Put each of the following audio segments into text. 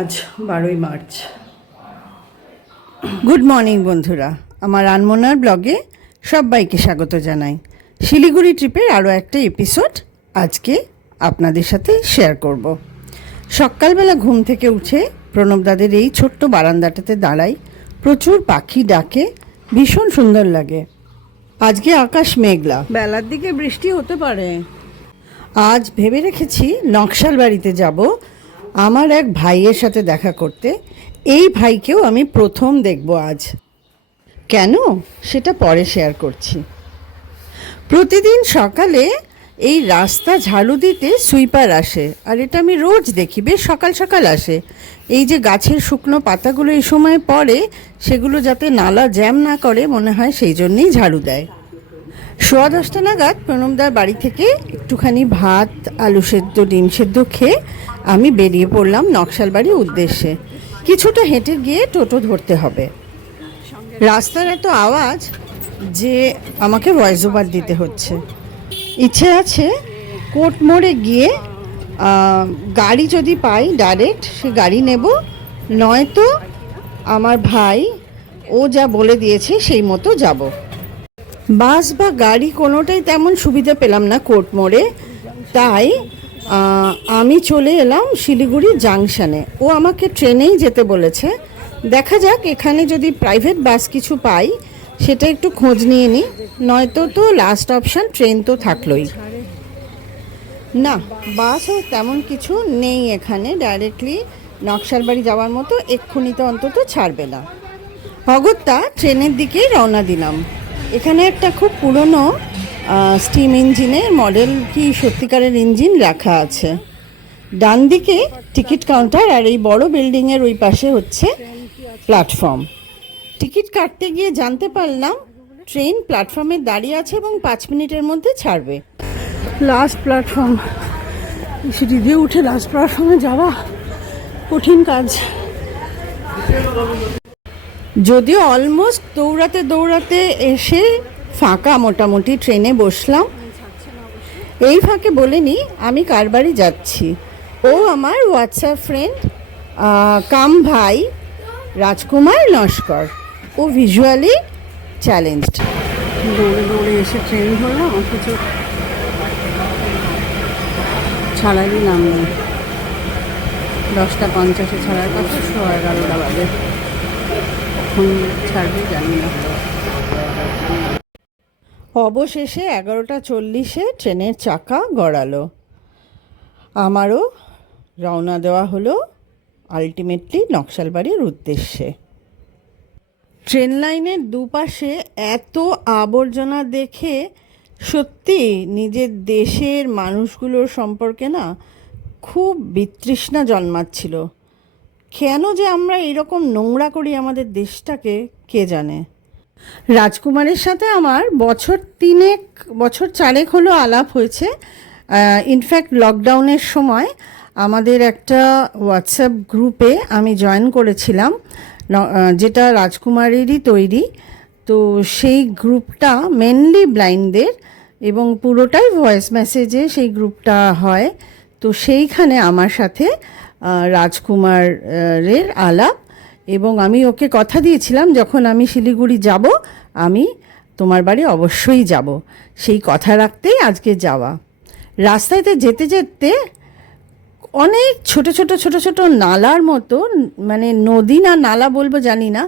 আজ 12ই March. Good morning বন্ধুরা, আমার আনমনার ব্লগে সবাইকে স্বাগত জানাই। শিলিগুড়ি ট্রিপের আরও একটা এপিসোড আজকে আপনাদের সাথে শেয়ার করব। সকালবেলা ঘুম থেকে উঠে প্রণবদাদের এই ছোট্ট বারান্দাটাতে দাঁড়াই, প্রচুর পাখি ডাকে, ভীষণ সুন্দর লাগে। আজকে আকাশ মেঘলা, বেলার দিকে বৃষ্টি হতে পারে। আজ ভেবে রেখেছি নকশাল বাড়িতে যাব আমার এক ভাইয়ের সাথে দেখা করতে। এই ভাইকেও আমি প্রথম দেখব আজ। কেন সেটা পরে শেয়ার করছি। প্রতিদিন সকালে এই রাস্তা ঝাড়ু দিতে সুইপার আসে, আর এটা আমি রোজ দেখি, বেশ সকাল সকাল আসে। এই যে গাছের শুকনো পাতাগুলো এই সময় পড়ে, সেগুলো যাতে নালা জ্যাম না করে মনে হয় সেই জন্যেই ঝাড়ু দেয়। 10:15 নাগাদ প্রণবদার বাড়ি থেকে একটুখানি ভাত, আলু সেদ্ধ, ডিম সেদ্ধ খেয়ে আমি বেরিয়ে পড়লাম নকশাল বাড়ির উদ্দেশ্যে। কিছুটা হেঁটে গিয়ে টোটো ধরতে হবে। রাস্তার এত আওয়াজ যে আমাকে ভয়েস ওভার দিতে হচ্ছে। ইচ্ছে আছে কোর্ট মোড়ে গিয়ে গাড়ি যদি পাই ডাইরেক্ট সে গাড়ি নেব, নয়তো আমার ভাই ও যা বলে দিয়েছে সেই মতো যাব। বাস বা গাড়ি কোনোটাই তেমন সুবিধা পেলাম না কোর্ট মোড়ে, তাই আমি চলে এলাম শিলিগুড়ি জাংশনে। ও আমাকে ট্রেনেই যেতে বলেছে। দেখা যাক এখানে যদি প্রাইভেট বাস কিছু পাই সেটা একটু খোঁজ নিয়ে নিই, নয়তো তো লাস্ট অপশান ট্রেন তো থাকলোই। না, বাসও তেমন কিছু নেই এখানে ডাইরেক্টলি নকশাল বাড়ি যাওয়ার মতো, এক্ষুনি তো অন্তত ছাড়বে না। অগত্যা ট্রেনের দিকেই রওনা দিলাম। এখানে একটা খুব পুরনো স্টিম ইঞ্জিনের মডেল, কি সত্যিকারের ইঞ্জিন রাখা আছে। ডান দিকে টিকিট কাউন্টার, আর এই বড় বিল্ডিংয়ের ওই পাশে হচ্ছে প্ল্যাটফর্ম। টিকিট কাটতে গিয়ে জানতে পারলাম ট্রেন প্ল্যাটফর্মে দাঁড়িয়ে আছে এবং 5 মিনিটের মধ্যে ছাড়বে। লাস্ট প্ল্যাটফর্ম, সিঁড়ি দিয়ে উঠে লাস্ট প্ল্যাটফর্মে যাওয়া কঠিন কাজ। যদিও অলমোস্ট দৌড়াতে দৌড়াতে এসে ফাঁকা মোটামুটি ট্রেনে বসলাম। এই ফাঁকে বলে নিই আমি কার বাড়ি যাচ্ছি। ও আমার হোয়াটসঅ্যাপ ফ্রেন্ড কাম ভাই রাজকুমার নস্কর। ও ভিজুয়ালি চ্যালেঞ্জড। দৌড়ে দৌড়ে এসে ট্রেন ধরলাম, অথচ ছাড়ারই নাম নেই। 10:50 ছাড়ার কথা, 11:15 বাজে। এখন ছাড়বে জানি না। অবশেষে 11:40 ট্রেনের চাকা গড়ালো। আমারও রওনা দেওয়া হলো আলটিমেটলি নকশাল বাড়ির উদ্দেশ্যে। ট্রেন লাইনের দুপাশে এত আবর্জনা দেখে সত্যি নিজের দেশের মানুষগুলোর সম্পর্কে না খুব বিতৃষ্ণা জন্মাচ্ছিল। কেন যে আমরা এরকম নোংরা করি আমাদের দেশটাকে কে জানে। রাজকুমারের সাথে আমার বছর চারেক হলো আলাপ হয়েছে। ইনফ্যাক্ট লকডাউনের সময় আমাদের একটা হোয়াটসঅ্যাপ গ্রুপে আমি জয়েন করেছিলাম, যেটা রাজকুমারেরই তৈরি। তো সেই গ্রুপটা মেনলি ব্লাইন্ডদের এবং পুরোটাই ভয়েস মেসেজে সেই গ্রুপটা হয়। তো সেইখানে আমার সাথে রাজকুমারের আলাপ, এবং আমি ওকে কথা দিয়েছিলাম যখন আমি শিলিগুড়ি যাব আমি তোমার বাড়ি অবশ্যই যাব। সেই কথা রাখতেই আজকে যাওয়া। রাস্তাতে যেতে যেতে অনেক ছোট ছোট ছোট ছোট নালার মতো, মানে নদী না নালা বলবো জানি না,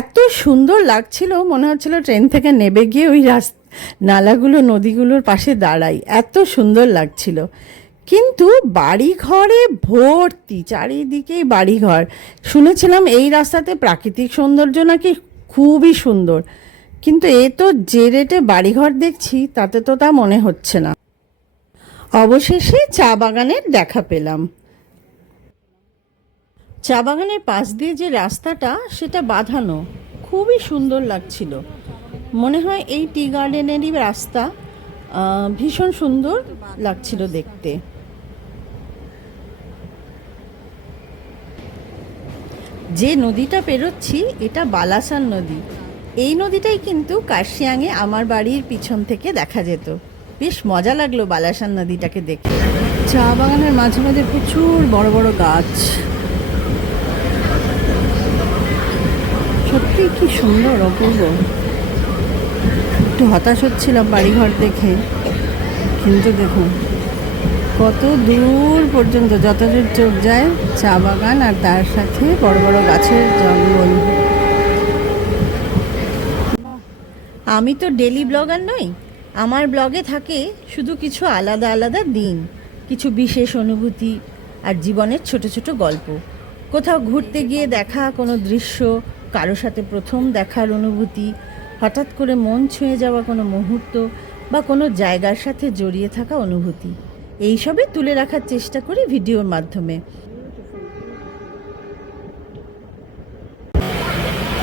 এত সুন্দর লাগছিল, মনে হচ্ছিল ট্রেন থেকে নেমে গিয়ে ওই নালাগুলো নদীগুলোর পাশে দাঁড়াই, এত সুন্দর লাগছিল। কিন্তু বাড়িঘরে ভর্তি, চারিদিকেই বাড়িঘর। শুনেছিলাম এই রাস্তাতে প্রাকৃতিক সৌন্দর্য নাকি খুবই সুন্দর, কিন্তু এ তো যে রেটে বাড়িঘর দেখছি তাতে তো তা মনে হচ্ছে না। অবশেষে চা বাগানের দেখা পেলাম। চা বাগানের পাশ দিয়ে যে রাস্তাটা সেটা বাঁধানো, খুবই সুন্দর লাগছিল। মনে হয় এই টি গার্ডেনেরই রাস্তা। ভীষণ সুন্দর লাগছিল দেখতে। যে নদীটা পেরোচ্ছি এটা বালাসান নদী। এই নদীটাই কিন্তু কার্শিয়াংয়ে আমার বাড়ির পিছন থেকে দেখা যেত। বেশ মজা লাগলো বালাসান নদীটাকে দেখে। চা বাগানের মাঝে মাঝে প্রচুর বড় বড় গাছ। সত্যি কি সুন্দর, অপূর্ব। একটু হতাশ হচ্ছিলাম বাড়িঘর দেখে, কিন্তু দেখুন কত দূর পর্যন্ত যত দূর চোখ যায় চা বাগান, আর তার সাথে বড় বড় গাছের জঙ্গল। আমি তো ডেলি ব্লগার নই, আমার ব্লগে থাকে শুধু কিছু আলাদা আলাদা দিন, কিছু বিশেষ অনুভূতি আর জীবনের ছোট ছোট গল্প। কোথাও ঘুরতে গিয়ে দেখা কোনো দৃশ্য, কারো সাথে প্রথম দেখার অনুভূতি, হঠাৎ করে মন ছুঁয়ে যাওয়া কোনো মুহূর্ত বা কোনো জায়গার সাথে জড়িয়ে থাকা অনুভূতি, এইসবই তুলে রাখার চেষ্টা করি ভিডিওর মাধ্যমে।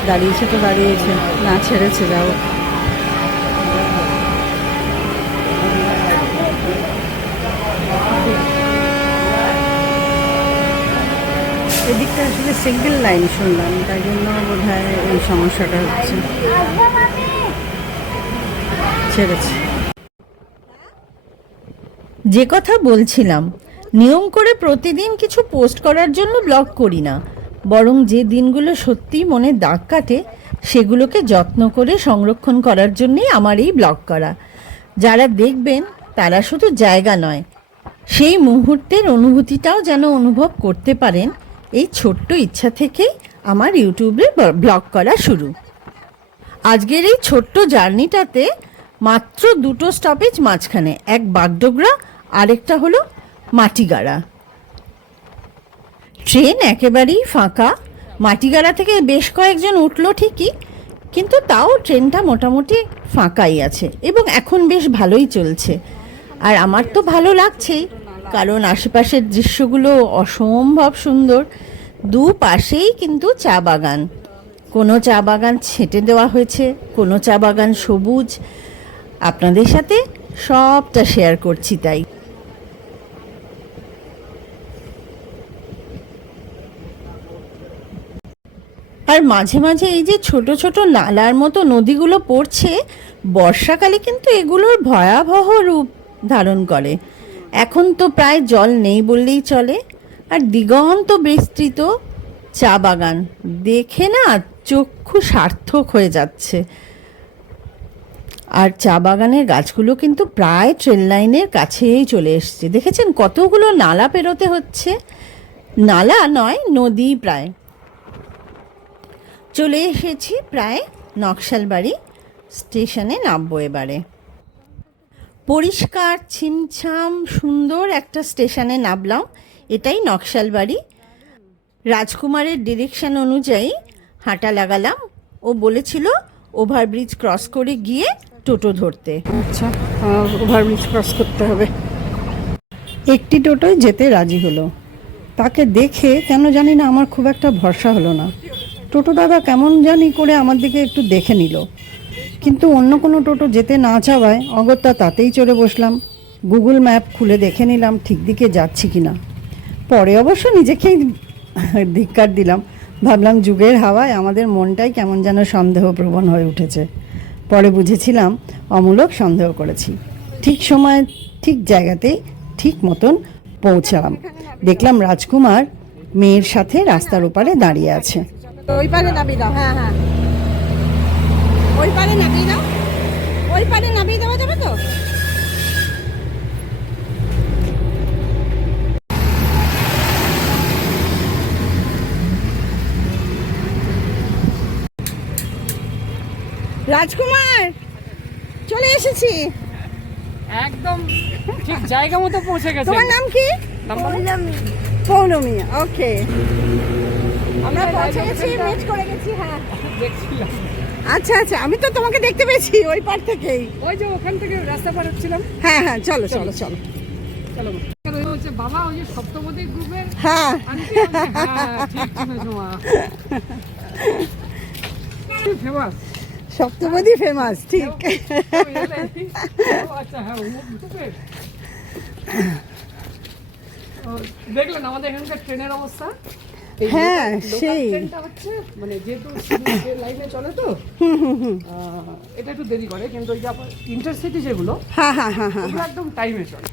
দাঁড়িয়েছে তো দাঁড়িয়েছে, না ছেড়েছে, যাও। এদিকটা আসলে সিঙ্গেল লাইন শুনলাম, তাই জন্য বোধ হয় এই সমস্যাটা হচ্ছে। ছেড়েছে। যে কথা বলছিলাম, নিয়ম করে প্রতিদিন কিছু পোস্ট করার জন্য ব্লগ করি না, বরং যে দিনগুলো সত্যিই মনে দাগ কাটে সেগুলোকে যত্ন করে সংরক্ষণ করার জন্যই আমার এই ব্লগ করা। যারা দেখবেন তারা শুধু জায়গা নয়, সেই মুহূর্তের অনুভূতিটাও যেন অনুভব করতে পারেন, এই ছোট্ট ইচ্ছা থেকেই আমার ইউটিউবে ব্লগ করা শুরু। আজকের এই ছোট্ট জার্নিটাতে মাত্র 2টো স্টপেজ মাঝখানে, এক বাগডোগরা, আরেকটা হলো মাটিগাড়া। ট্রেন একেবারেই ফাঁকা। মাটিগাড়া থেকে বেশ কয়েকজন উঠলো ঠিকই, কিন্তু তাও ট্রেনটা মোটামুটি ফাঁকাই আছে এবং এখন বেশ ভালোই চলছে। আর আমার তো ভালো লাগছেই, কারণ আশেপাশের দৃশ্যগুলো অসম্ভব সুন্দর। দুপাশেই কিন্তু চা বাগান, কোনো চা বাগান ছেঁটে দেওয়া হয়েছে, কোনো চা বাগান সবুজ। আপনাদের সাথে সবটা শেয়ার করছি তাই। আর মাঝে মাঝে এই যে ছোট ছোট নালার মতো নদীগুলো পড়ছে, বর্ষাকালে কিন্তু এগুলোর ভয়াবহ রূপ ধারণ করে। এখন তো প্রায় জল নেই বললেই চলে। আর দিগন্ত বিস্তৃত চা বাগান দেখে না চক্ষু সার্থক হয়ে যাচ্ছে। আর চা বাগানের গাছগুলো কিন্তু প্রায় ট্রেন লাইনের কাছেই চলে এসছে। দেখেছেন কতগুলো নালা পেরোতে হচ্ছে, নালা নয় নদী। প্রায় চলে এসেছি প্রায় নকশালবাড়ি স্টেশনে, নামবো এবারে। পরিষ্কার ছিমছাম সুন্দর একটা স্টেশনে নামলাম, এটাই নকশালবাড়ি। রাজকুমারের ডিরেকশন অনুযায়ী হাঁটা লাগালাম, ও বলেছিল ওভারব্রিজ ক্রস করে গিয়ে টোটো ধরতে। আচ্ছা, ওভারব্রিজ ক্রস করতে হবে। একটি টোটোয় যেতে রাজি হলো, তাকে দেখে কেন জানি না আমার খুব একটা ভরসা হলো না। টোটো দাদা কেমন জানি করে আমার দিকে একটু দেখে নিল, কিন্তু অন্য কোনো টোটো যেতে না চাওয়ায় অগত্যা তাতেই চড়ে বসলাম। গুগল ম্যাপ খুলে দেখে নিলাম ঠিক দিকে যাচ্ছি কিনা। পরে অবশ্য নিজেকেই ধিক্কার দিলাম, ভাবলাম যুগের হাওয়ায় আমাদের মনটাই কেমন যেন সন্দেহপ্রবণ হয়ে উঠেছে। পরে বুঝেছিলাম অমূলক সন্দেহ করেছি। ঠিক সময় ঠিক জায়গাতেই ঠিক মতন পৌঁছালাম। দেখলাম রাজকুমার মেয়ের সাথে রাস্তার ওপারে দাঁড়িয়ে আছে। ওই পারে নামিয়ে দাও। হ্যাঁ হ্যাঁ, ওই পারে নামিয়ে দাও, ওই পারে নামিয়ে দেওয়া যাবে তো? রাজকুমার চলে এসেছি, একদম ঠিক জায়গা মতো পৌঁছে গেছে। তোমার নাম কি? পৌলমী। ওকে, আমরা পৌঁছে গেছি, মিট করে গেছি। হ্যাঁ দেখছিলাম। আচ্ছা আচ্ছা, আমি তো তোমাকে দেখতে পেয়েছি ওই পার থেকেই। ওই যে ওখান থেকে রাস্তা পার হচ্ছিলাম। হ্যাঁ হ্যাঁ, চলো চলো চলো চলো। হচ্ছে বাবা ওই যে সপ্তপদী গ্রুপের। হ্যাঁ ঠিক শুনেছো মা, ফেমাস সপ্তপদী ফেমাস, ঠিক। আচ্ছা হ্যাঁ, দেখলেন আমাদের এখানকার ট্রেনের অবস্থা। এই হ্যাঁ, local সেই। ট্রেনটা হচ্ছে মানে যেহেতু লাইনে চলে তো এটা একটু দেরি করে, কিন্তু ওই যে ইন্টারসিটি যেগুলো হ্যাঁ হ্যাঁ হ্যাঁ হ্যাঁ ওগুলো একদম টাইমে চলে।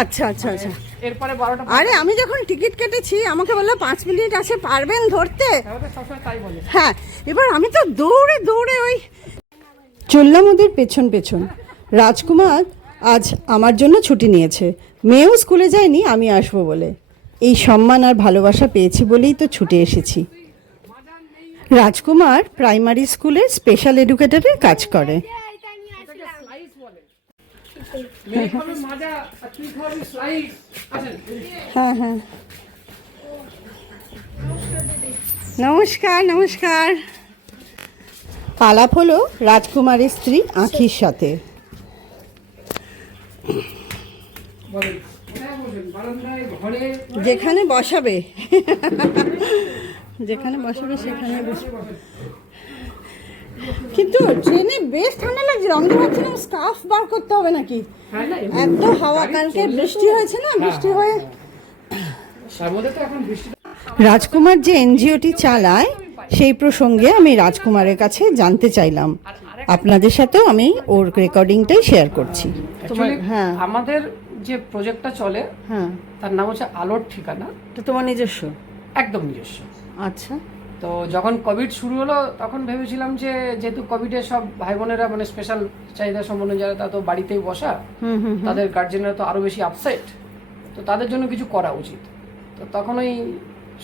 আচ্ছা আচ্ছা আচ্ছা। এরপরে 12টা আরে আমি যখন টিকিট কেটেছি আমাকে বললো 5 মিনিট আছে, পারবেন ধরতে? আমাদের সবসময় তাই বলে। হ্যাঁ, এবার আমি তো দৌড়ে দৌড়ে ওই চললাম ওদের পেছন পেছন। রাজকুমার আজ আমার জন্য ছুটি নিয়েছে, মেয়েও স্কুলে যায়নি আমি আসবো বলে। এই সম্মান আর ভালোবাসা পেয়েছি বলেই তো ছুটে এসেছি। রাজকুমার প্রাইমারি স্কুলে স্পেশাল এডুকেটরের কাজ করে। এটাকে স্লাইস বলে। মেয়ে খাবে মাজা আর তুই খাবি স্লাইস। আসেন। হ্যাঁ হ্যাঁ, নমস্কার নমস্কার। আলাপ হলো রাজকুমারের স্ত্রী আঁখির সাথে। বলেন কোথায় বসেন? বারান্দায়, ঘরে? যেখানে বসাবে যেখানে বসাবে সেখানে বসে। কিন্তু ট্রেনে বেশ ঠান্ডা লাগছে, আমি ভাবছিলাম স্কার্ফ বার করতে হবে নাকি। হ্যাঁ না, এত হাওয়া, কালকে বৃষ্টি হয়েছে না, বৃষ্টি হয়ে। তার মধ্যে তো এখন বৃষ্টি। রাজকুমার যে এনজিওটি চালায় সেই প্রসঙ্গে আমি রাজকুমারের কাছে জানতে চাইলাম। আপনাদের সাথেও আমি ওর রেকর্ডিংটাই শেয়ার করছি। Actually, হ্যাঁ আমাদের যে প্রজেক্টটা চলে হ্যাঁ, তার নাম হচ্ছে আলোর ঠিকানা, তো তোমার নিজস্ব? একদম নিজস্ব। আচ্ছা। তো যখন কোভিড শুরু হলো তখন ভেবেছিলাম যে যেহেতু কোভিডে সব ভাই বোনেরা মানে স্পেশাল চাহিদা সম্পন্ন যারা, তা তো বাড়িতেই বসা, তাদের গার্জেনরা তো আরো বেশি আপসেট, তো তাদের জন্য কিছু করা উচিত। তো তখন ওই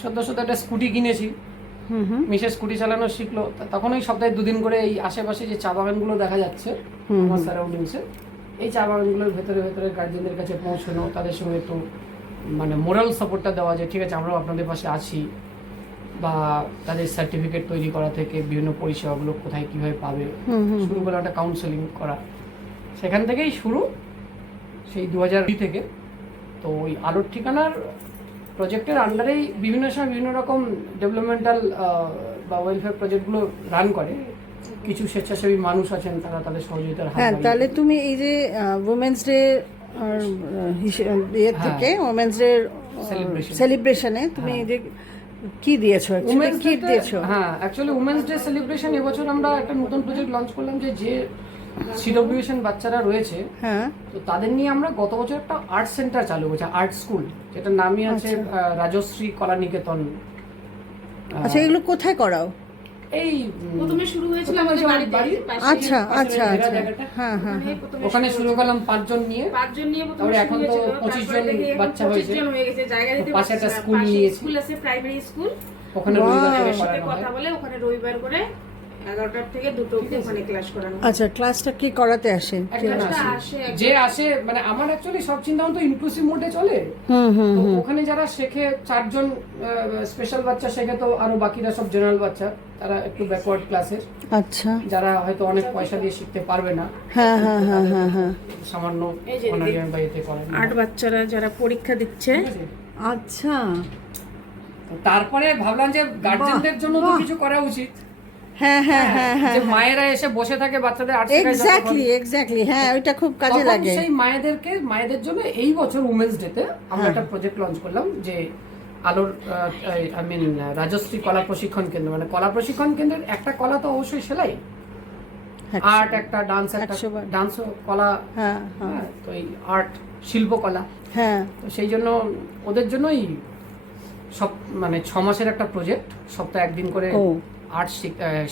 সদ্য একটা স্কুটি কিনেছি, মিসেস স্কুটি চালানো শিখলো। তখন ওই সপ্তাহে 2 দিন করে এই আশেপাশে যে চা বাগানগুলো দেখা যাচ্ছে আমার সারাউন্ডিংসে, এই চা বাগানগুলোর ভেতরে ভেতরে গার্জেনদের কাছে পৌঁছানো, তাদের সঙ্গে একটু মানে মোরাল সাপোর্টটা দেওয়া, যে ঠিক আছে আমরাও আপনাদের পাশে আছি, বা তাদের সার্টিফিকেট তৈরি করা থেকে বিভিন্ন পরিষেবাগুলো কোথায় কীভাবে পাবে শুরু করে একটা কাউন্সেলিং করা। সেখান থেকেই শুরু, সেই 2002 থেকে। তো ওই আলোর ঠিকানার প্রজেক্টের আন্ডারেই বিভিন্ন সময় বিভিন্ন রকম ডেভেলপমেন্টাল বা ওয়েলফেয়ার প্রজেক্টগুলো রান করে। কিছু স্বেচ্ছাসেবী মানুষ আছেন, তারা তাদের সহযোগিতার হাত হ্যাঁ, বাড়িয়ে তাহলে দেন। তুমি এই যে উমেন্স ডে ইয়ে থেকে উমেন্স ডে Celebration. সেলিব্রেশনে তুমি এই যে কি দিয়েছো, Women's কি Day-তে- দিয়েছো? হ্যাঁ, অ্যাকচুয়ালি উমেন্স ডে সেলিব্রেশন এবছর আমরা একটা নতুন প্রজেক্ট লঞ্চ করলাম, যে সিডব্লিউএশন বাচ্চারা রয়েছে, হ্যাঁ তো তাদের নিয়ে আমরা গত বছর একটা আর্ট সেন্টার চালু করেছি, আর্ট স্কুল, যেটার নামই আছে রাজশ্রী কলা নিকেতন। আচ্ছা, এগুলো কোথায় করাও? এই প্রথমে শুরু হয়েছিল প্রথমে আমাদের যে বাড়িতে, বাড়ির পাশে। আচ্ছা আচ্ছা ঘেরা আচ্ছা, জায়গাটা। হ্যাঁ হ্যাঁ হ্যাঁ। ওখানে শুরু করলাম 5 জন নিয়ে। 5 জন নিয়ে প্রথমে তারপরে শুরু এখন তো হয়েছিল, 25 তারপরে জন দেখি এখন বাচ্চা 25 হয়েছে। জন হয়ে গেছে, জায়গা দিতে পাশে একটা পারছি না। স্কুল পাশে নিয়েছি। স্কুল আছে, প্রাইমারি স্কুল। ওখানে রবিবার করে সাথে করানো হয়। কথা বলে ওখানে রবিবার করে 11টার থেকে 2টো অবধি ওখানে ক্লাস করানো হয়। আচ্ছা, ক্লাসটা কি করাতে আসে? একজন ক্লাসটা আসে। আসে, যে আসে মানে আমার অ্যাকচুয়ালি সব চিন্তা তো ইনক্লুসিভ মোডে চলে। তো ওখানে যারা শেখে 4 জন স্পেশাল বাচ্চা শেখে, তো আরো বাকিরা সব জেনারেল বাচ্চা, তারা একটু ব্যাকওয়ার্ড ক্লাসের, আচ্ছা, যারা হয়তো অনেক পয়সা দিয়ে শিখতে পারবে না, হ্যাঁ হ্যাঁ হ্যাঁ হ্যাঁ হ্যাঁ। সামান্য এই যে অনারিয়াম বা এতে করেন। 8 বাচ্চারা যারা পরীক্ষা দিচ্ছে, ঠিক আছে? আচ্ছা, তো তারপরে ভাবলাম যে গার্জেনদের জন্য তো বাহ। কিছু করা উচিত। হ্যাঁ হ্যাঁ হ্যাঁ হ্যাঁ, যে মায়েরা এসে বসে থাকে বাচ্চাদের আর্ট শেখায়, এক্স্যাক্টলি এক্স্যাক্টলি, হ্যাঁ ওইটা খুব কাজে তখন লাগে। সেই মায়েদের জন্য এই বছর উমেন্স ডেতে আমরা একটা প্রজেক্ট লঞ্চ করলাম, যে আলোর আই মিন রাজশ্রী কলা প্রশিক্ষণ কেন্দ্র, মানে কলা প্রশিক্ষণ কেন্দ্রের একটা কলা তো অবশ্যই সেলাই, আর্ট একটা, ডান্স একটা, 100 বার। ডান্স কলা, হ্যাঁ হ্যাঁ হ্যাঁ, তো এই আর্ট শিল্পকলা, হ্যাঁ, তো সেই জন্য ওদের জন্যই সব মানে 6 মাসের একটা প্রজেক্ট, সপ্তাহে একদিন করে ও। আর্ট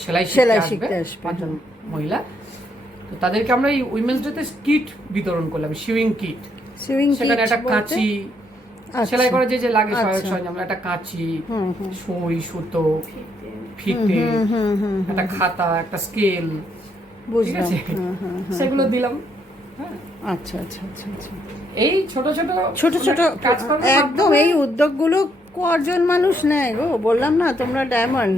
সেলাই সেলাই শিখতে শিখতে আসবে আসবে, 5 জন মহিলা। তো তাদেরকে আমরা এই উইমেন্স ডেতে কিট বিতরণ করলাম, শিউইং কিট। সুইং সেখানে একটা কাঁচি, সেলাই করা যে লাগে সহায়ক আচ্ছা। সরঞ্জাম, একটা কাঁচি, হুম, সুই, সুতো, ফিতে, একটা খাতা, একটা স্কেল, ঠিক বুঝলাম, আছে, সেগুলো দিলাম। হ্যাঁ, আচ্ছা আচ্ছা আচ্ছা আচ্ছা। এই ছোট ছোট ছোট ছোট কাজকর্ম একদম, এই উদ্যোগগুলো কজন মানুষ নেয় গো, বললাম না তোমরা ডায়মন্ড।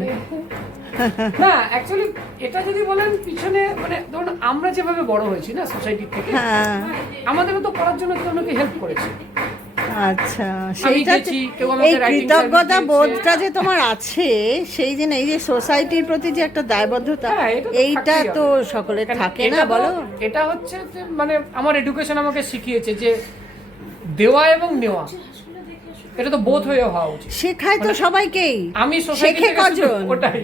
না অ্যাকচুয়ালি এটা যদি বলেন পিছনে, মানে ধরুন আমরা যেভাবে বড় হয়েছি না সোসাইটি থেকে, হ্যাঁ, আমাদেরও তো পড়ার জন্য কেউ নাকি হেল্প করেছে। আচ্ছা, সেইটা গেছি, কেউ আমাকে এই writing কৃতজ্ঞতা service দিয়েছে। বোধটা যে তোমার আছে, সেই জন্য এই যে সোসাইটির প্রতি যে একটা দায়বদ্ধতা, হ্যাঁ, এটা তো এইটা থাকতেই তো হবে। সকলের কারণ থাকে এটা না, তো- বলো? এটা হচ্ছে যে মানে আমার এডুকেশন আমাকে শিখিয়েছে যে দেওয়া এবং নেওয়া এটা তো বোথ হয়ে হওয়া উচিত। শেখায় তো সবাইকেই, আমি শেখে সোসাইটি কজন? ওটাই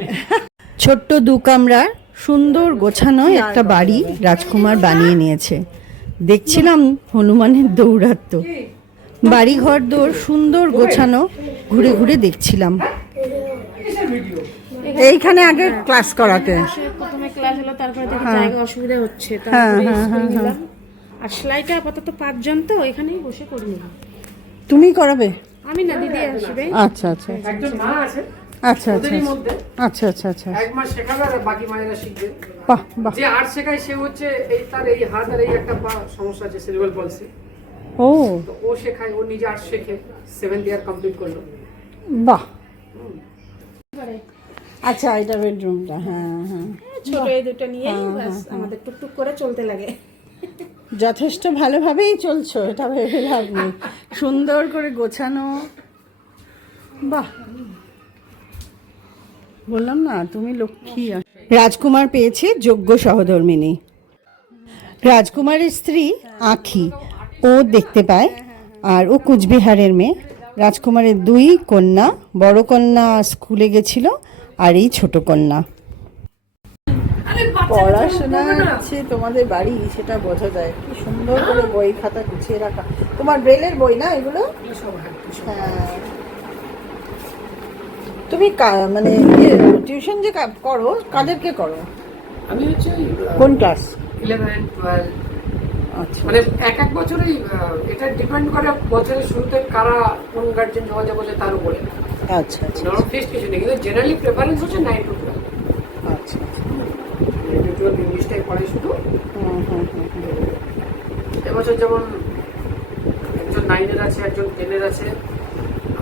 ছোট্ট 2 কামরার সুন্দর গোছানো একটা বাড়ি রাজকুমার বানিয়ে নিয়েছে। দেখছিলাম হনুমানের দৌরাত্ম, বাড়ি ঘর দোর সুন্দর গোছানো, ঘুরে ঘুরে দেখছিলাম। এইখানে আগে ক্লাস করাতে, প্রথমে ক্লাস হলো, তারপরে দেখি হ্যাঁ। জায়গা অসুবিধা হচ্ছে, হ্যাঁ, তারপরে হ্যাঁ, স্কুল হ্যাঁ, নিলাম। আর সেলাইটা আপাতত 5 জন, তো এখানেই বসে করে নেব। তুমি করাবে? আমি না, দিদি আসবে। আচ্ছা আচ্ছা একজন মা আছে আচ্ছা আচ্ছা ওদেরই মধ্যে, আচ্ছা আচ্ছা আচ্ছা, এক মাস শেখাবে আর বাকি মায়েরা শিখবে। বাহ বাহ, যে আর্ট শেখায় সে হচ্ছে এই তার এই হাত আর এই একটা পা সমস্যা আছে, সেরিব্রাল পলসি। ও তো ও শেখায়, ও নিজে আর্ট শেখে, 7th ইয়ার কমপ্লিট করলো। বাহ। আচ্ছা, এটা বেডরুমটা, হ্যাঁ হ্যাঁ, ছোট এই দুটো নিয়ে ব্যাস আমাদের টুকটুক করে চলতে লাগে। যথেষ্ট ভালোভাবেই চলছো, এটা ভেবে লাভ নেই। সুন্দর করে গোছানো, বাহ, বললাম না তুমি লক্ষ্মী। রাজকুমার পেয়েছে যোগ্য সহধর্মিনী। রাজকুমারের স্ত্রী আঁখি, ও দেখতে পায়, আর ও কুচবিহারের মেয়ে। রাজকুমারের 2 কন্যা, বড় কন্যা স্কুলে গেছিল, আর এই ছোট কন্যা। পড়াশোনা হচ্ছে তোমাদের বাড়ি, সেটা বোঝা যায়। কি সুন্দর করে বই খাতা গুছিয়ে রাখা। তোমার ব্রেলের বই না এগুলো? হ্যাঁ। তুমি মানে টিউশন যে করো, কাদেরকে করো? আমি হচ্ছে কোন ক্লাস? 11 12। আচ্ছা, মানে এক এক বছরেই এটা ডিপেন্ড করে বছরের শুরুতে কারা কোন গার্জেন যোগাযোগ করছে তার উপরে। আচ্ছা আচ্ছা নরমাল ফিক্সড কিছু নেই, কিন্তু জেনারেলি প্রেফারেন্স হচ্ছে 9 to 12। আচ্ছা আচ্ছা, 9 to 12 ইংলিশটাই পড়ে শুধু। হুম হুম হুম হুম। এবছর যেমন একজন 9 এর আছে, একজন 10 এর আছে,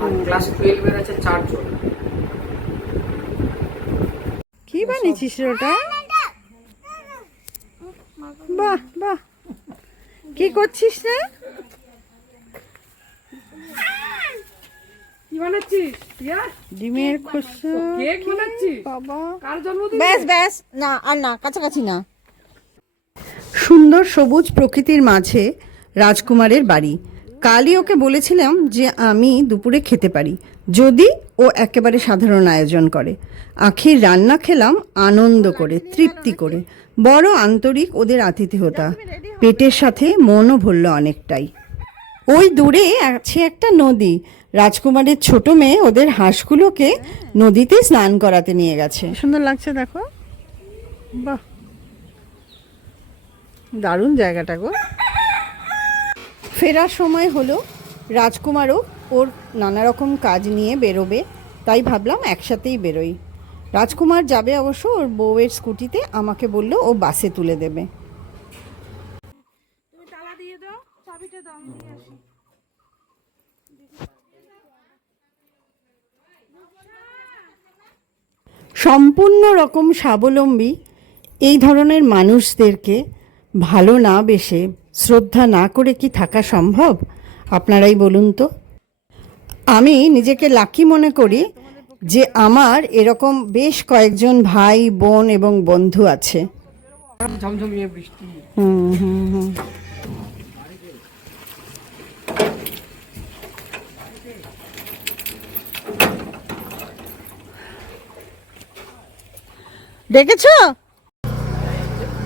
আর ক্লাস 12 এর আছে 4 জন। কি বানিয়েছিস রে ওটা? বাহ বাহ, কি করছিস রে? কি বানাচ্ছিস? ডিমের খোসা। কেক বানাচ্ছিস? বাবা, কার জন্মদিন? ব্যাস ব্যাস, না আর না, কাছাকাছি না। সুন্দর সবুজ প্রকৃতির মাঝে রাজকুমারের বাড়ি। কালই ওকে বলেছিলাম যে আমি দুপুরে খেতে পারি যদি ও একেবারে সাধারণ আয়োজন করে। আখির রান্না খেলাম আনন্দ করে, তৃপ্তি করে। বড় আন্তরিক ওদের আতিথেয়তা, পেটের সাথে মনও ভরল অনেকটাই। ওই দূরে আছে একটা নদী। রাজকুমারের ছোট মেয়ে ওদের হাঁসগুলোকে নদীতে স্নান করাতে নিয়ে গেছে। সুন্দর লাগছে দেখো, বাহ, দারুণ জায়গাটা গো। ফেরার সময় হলো, রাজকুমারও ওর নানা রকম কাজ নিয়ে বেরোবে, তাই ভাবলাম একসাথেই বেরোই। রাজকুমার যাবে অবশ্য ওর বউয়ের স্কুটিতে, আমাকে বললো ও বাসে তুলে দেবে। তুমি তালা দিয়ে দাও, চাবিটা দাও, আমি দিয়ে আসি। সম্পূর্ণ রকম স্বাবলম্বী এই ধরনের মানুষদেরকে ভালো না বেসে, শ্রদ্ধা না করে কি থাকা সম্ভব? আপনারাই বলুন তো। আমি নিজেকে লাকি মনে করি যে আমার এরকম বেশ কয়েকজন ভাই বোন এবং বন্ধু আছে। ঝমঝমিয়ে বৃষ্টি। হুম হুম হুম। দেখেছো?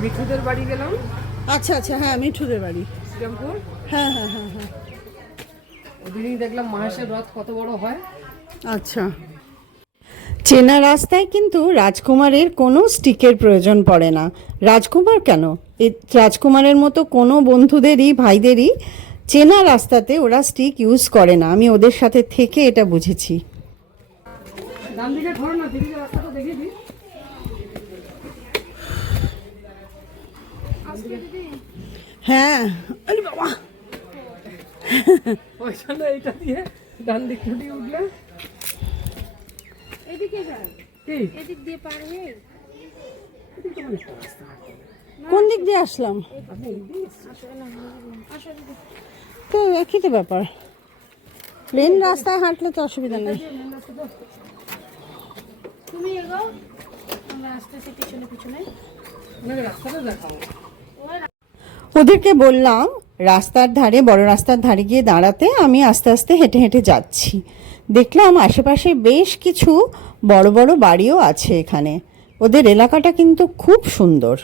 মিঠুদের বাড়ি গেলাম, আচ্ছা আচ্ছা, হ্যাঁ, মিঠুদের বাড়ি, শ্রীরামপুর। হ্যাঁ হ্যাঁ হ্যাঁ হ্যাঁ। ওদিনই দেখলাম মহেশের রথ কত বড় হয়। আচ্ছা, চেনা রাস্তায় কিন্তু রাজকুমারের কোনো স্টিকের প্রয়োজন পড়ে না। রাজকুমার কেন, এই রাজকুমারের মতো কোনো বন্ধুদেরই, ভাইদেরই চেনা রাস্তাতে ওরা স্টিক ইউজ করে না। আমি ওদের সাথে থেকে এটা বুঝেছি। ডান দিকে ধরো না, দিদিকে রাস্তাটা দেখিয়ে দিই। হ্যাঁ, আরে বাবা, ওইখানে এইটা দিয়ে ডান দিক দিয়ে উঠলে এদিকে যান, কি এদিক দিয়ে পার হয়ে কোন দিক দিয়ে আসলাম? তো একই তো ব্যাপার, প্লেন রাস্তায় হাঁটলে তো অসুবিধা নেই। তুমি এগো, আমরা আসতেছি পিছনে পিছনে। ওনাকে রাস্তাটা দেখাবো। ওদেরকে বললাম রাস্তার ধারে, বড় রাস্তার ধারে গিয়ে দাঁড়াতে আমি আস্তে আস্তে হেঁটে হেঁটে যাচ্ছি। দেখলাম আশেপাশে বেশ কিছু বড় বড় বাড়িও আছে এখানে। ওদের এলাকাটা কিন্তু খুব সুন্দর।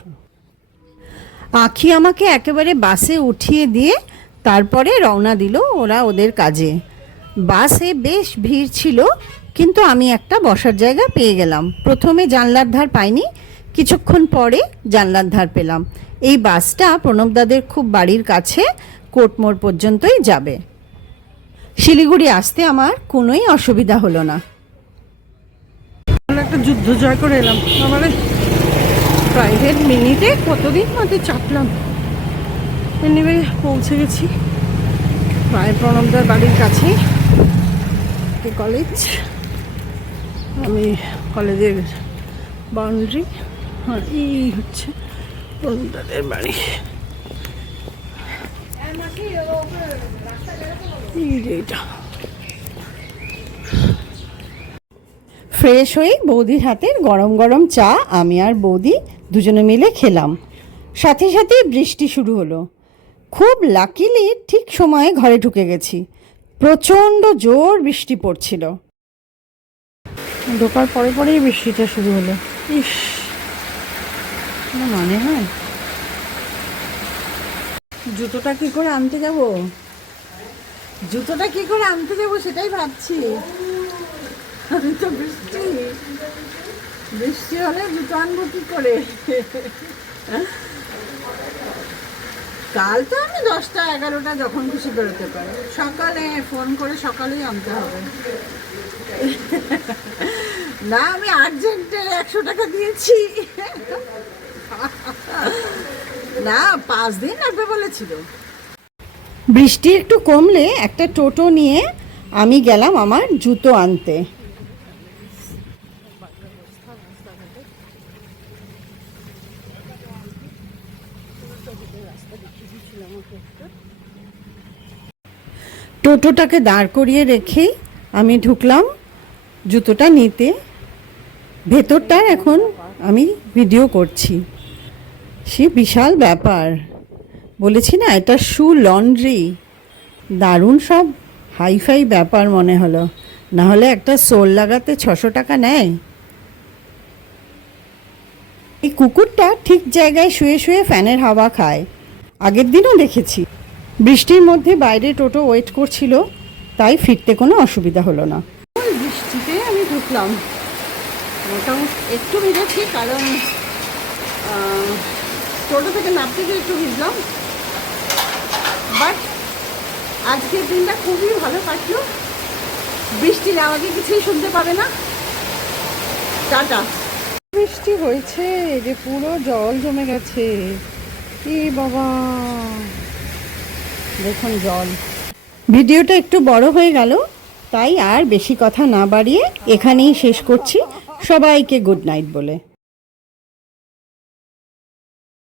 আখি আমাকে একেবারে বাসে উঠিয়ে দিয়ে তারপরে রওনা দিল ওরা ওদের কাজে। বাসে বেশ ভিড় ছিল, কিন্তু আমি একটা বসার জায়গা পেয়ে গেলাম। প্রথমে জানলার ধার পাইনি, কিছুক্ষণ পরে জানলার ধার পেলাম। এই বাসটা প্রণবদাদের খুব বাড়ির কাছে কোর্টমোড় পর্যন্তই যাবে। শিলিগুড়ি আসতে আমার কোনোই অসুবিধা হলো না। একটা যুদ্ধ জয় করে এলাম। আমার প্রাইভেট মিনিটে কতদিন মধ্যে চাপলাম। এনিওয়ে পৌঁছে গেছি প্রায় প্রণবদার বাড়ির কাছেই। কলেজ, আমি কলেজের বাউন্ডারি, আর এই হচ্ছে প্রণবদাদের বাড়ি। এই যে এটা। ফ্রেশ হয়ে বৌদির হাতের গরম গরম চা আমি আর বৌদি দুজনে মিলে খেলাম। সাথে সাথে বৃষ্টি শুরু হলো। খুব লাকিলি ঠিক সময়ে ঘরে ঢুকে গেছি। প্রচণ্ড জোর বৃষ্টি পড়ছিল। ঢোকার পরে পরেই বৃষ্টিটা শুরু হলো। ইস, মানে হয় জুতোটা কি করে আনতে যাব, জুতোটা কি করে আনতে যাব সেটাই ভাবছি। আমি তো বৃষ্টি হলে জুতো আনবো কি করে। কাল তো আমি 10টা 11টা যখন খুশি বেরোতে পারি। সকালে ফোন করে সকালেই আনতে হবে। না, আমি আর্জেন্টের 100 টাকা দিয়েছি। না, 5 দিন লাগবে বলেছিল। বৃষ্টি একটু কমলে একটা টোটো নিয়ে আমি গেলাম আমার জুতো আনতে। টোটোটাকে দাঁড় করিয়ে রেখেই আমি ঢুকলাম জুতোটা নিতে। ভেতরটার এখন আমি ভিডিও করছি। সে বিশাল ব্যাপার, বলেছি না এটা শু লন্ড্রি। দারুণ সব হাইফাই ব্যাপার মনে হলো। না হলে একটা সোল লাগাতে 600 টাকা নেয়। এই কুকুরটা ঠিক জায়গায় শুয়ে শুয়ে ফ্যানের হাওয়া খায়। আগের দিনও দেখেছি। বৃষ্টির মধ্যে বাইরে টোটো ওয়েট করছিল, তাই ফিরতে কোনো অসুবিধা হলো না। বৃষ্টিতে আমি ঢুকলাম। মোটামুটি একটু ভিজেছি, কারণ টোটো থেকে নামতে গিয়ে একটু ভিজলাম। বাট আজকের দিনটা খুবই ভালো কাটলো। বৃষ্টি আমাকে কিছুই শুনতে পাবে না। টাটা। বৃষ্টি হয়েছে যে পুরো জল জমে গেছে। কি বাবা, দেখুন জল। ভিডিওটা একটু বড় হয়ে গেল, তাই আর বেশি কথা না বাড়িয়ে এখানেই শেষ করছি। সবাইকে গুড নাইট বলে।